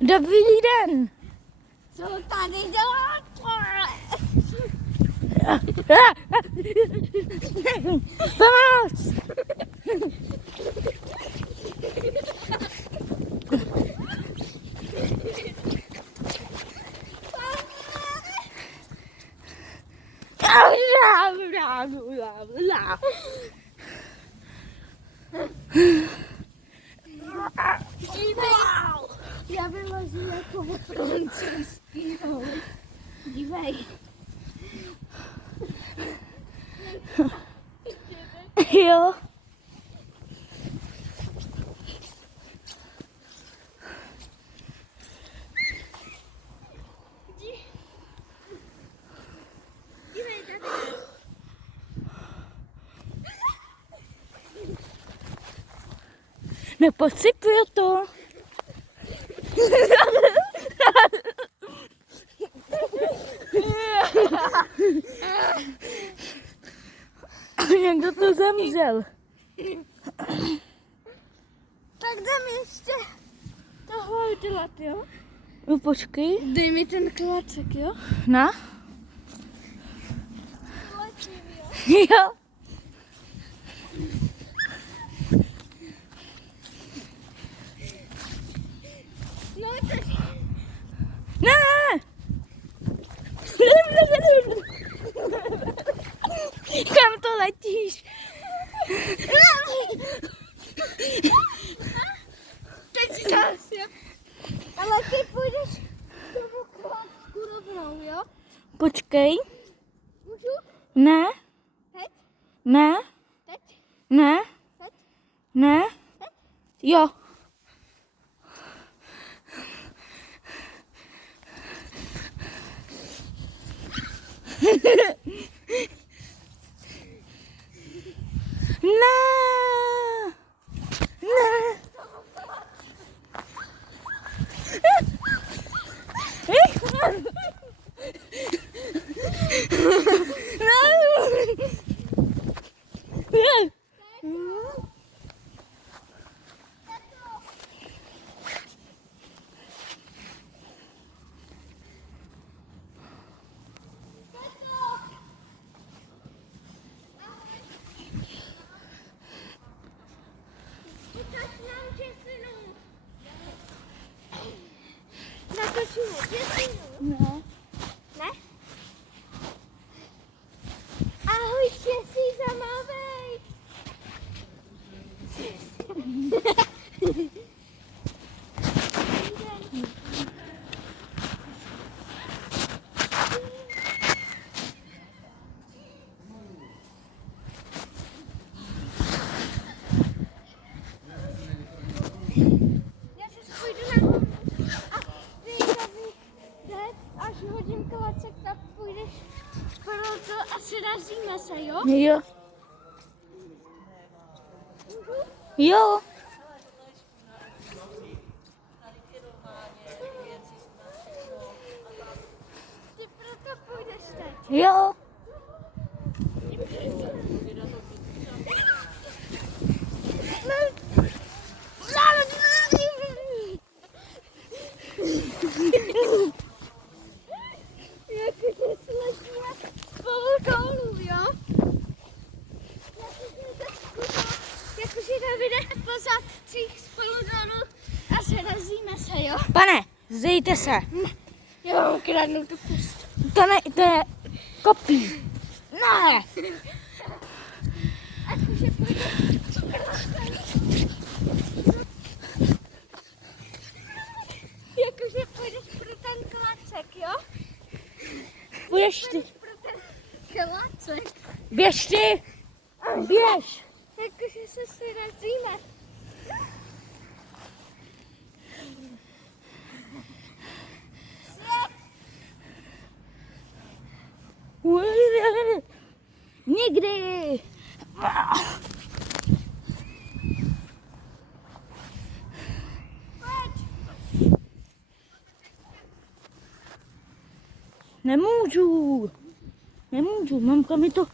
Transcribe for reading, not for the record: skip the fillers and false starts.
Dobrý den. Co tady děláte? Pomoc! Já vylezu jako francouzskýho. Dívej. Jo. Dívej tady. Nepocykuje to. Někdo to zemřel. Tak jdem ještě tohle udělat, jo? No počkej. Dej mi ten klacek, jo? Na? Letím, jo? Jo. No tak. Ne! Kam to letíš? Teď zase. Ale ty půjdeš tomu klacku rovnou, jo? Počkej. Můžu? Ne, Teď? ne, Teď? ne, Teď? ne. Jo. Ne. Ne. Natočím děsinu. Ne. Ne? Ahoj, Česí, zamávej. Já se půjdu nahoru a ty tady jde, až hodím klacek, tak půjdeš proto a srazíme se, jo? Jo. Jo. Ty proto půjdeš teď. Jo. Jakože slyšíme spolu dolů, jo? Jakože Davide pozad třích spolu dolů a srazíme se, jo? Pane, zejte se. Já vám kradnu tu pustu. To ne, to je kopí. Ne. Jakože půjdeš jakože půjdeš pro ten klacek, jo? Půjdeš ty. Pro ten klacek. Běž ty. Běž. Jakože se srazíme. Nikdy. Nemůžu. Nemůžu, mamka mi to